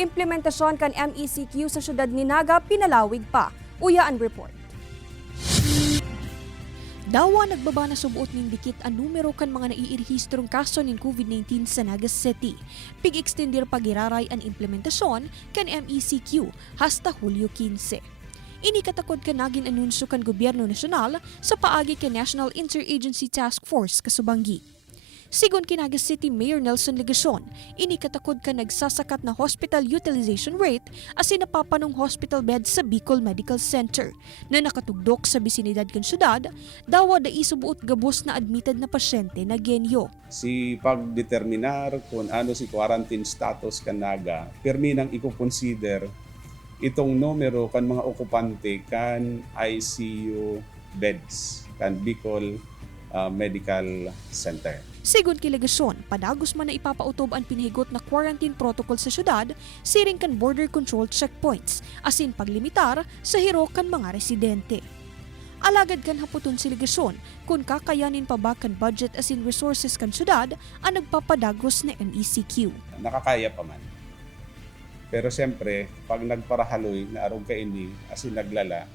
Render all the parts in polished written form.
Implementasyon kan MECQ sa syudad ni Naga pinalawig pa. Uyaan report. Dawa nagbaba na subuot ning dikit ang numero kan mga naiirehistrong kaso ng COVID-19 sa Naga City. Pig-extender pagiraray ang implementasyon kan MECQ hasta Hulyo 15. Ini katakod kanagin anunsyo kan gobyerno nasyonal sa paagi kay National Interagency Task Force kasubanggi. Sigon kay Naga City Mayor Nelson Legacion, ini katakod ka nagsasakat na hospital utilization rate as napapanong hospital bed sa Bicol Medical Center na nakatugdok sa bisinidad kan syudad, dawa da isubuot gabos na admitted na pasyente na genyo. Si pagdeterminar kung ano si quarantine status kan Naga, pirmi nang i-consider itong numero kan mga okupante kan ICU beds kan Bicol Medical Center. Sigon kay Legacion, padagos man na ipapautob ang pinahigot na quarantine protocol sa syudad, siring kan border control checkpoints, asin paglimitar sa hiro kan mga residente. Alagad kan haputon si Legacion kung kakayanin pa ba kan budget asin resources kan syudad ang nagpapadagos na MECQ. Nakakaya pa man. Pero siyempre, pag nagparahaloy na arog ka ini asin naglala,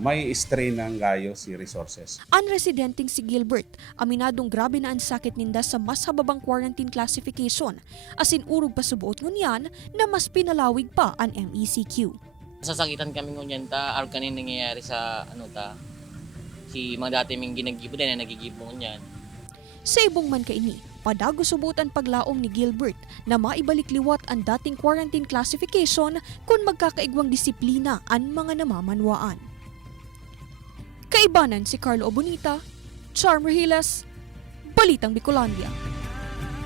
may strain ng gayo si resources. Ang residenteng si Gilbert, aminadong grabe na ang sakit ninda sa mas hababang quarantine classification, asin urog pa subuot ngunyan na mas pinalawig pa ang MECQ. Sasakitan kami ngunyan ta, araw kanin nangyayari sa si mga dati ming ginagibo din na nagigibo ngunyan. Sa ibong man kaini, padago subutan paglaong ni Gilbert na maibalik liwat ang dating quarantine classification kung magkakaigwang disiplina ang mga namamanwaan. Kaibanan si Carlo Obonita, Charm Rahilas, Balitang Bicolandia.